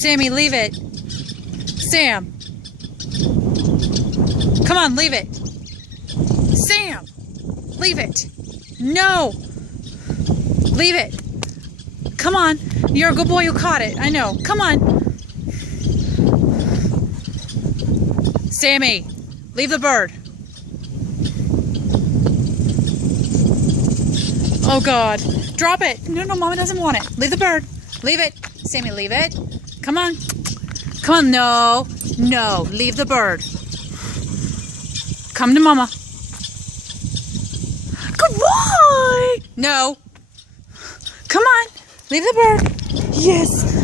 Sammy, leave it. Sam. Come on, leave it. Sam, leave it. No. Leave it. Come on. You're a good boy who caught it. I know. Come on. Sammy, leave the bird. Oh, God. Drop it. No, Mama doesn't want it. Leave the bird. Leave it. Sammy, leave it. Come on. Come on. No. No. Leave the bird. Come to Mama. Good boy. No. Come on. Leave the bird. Yes.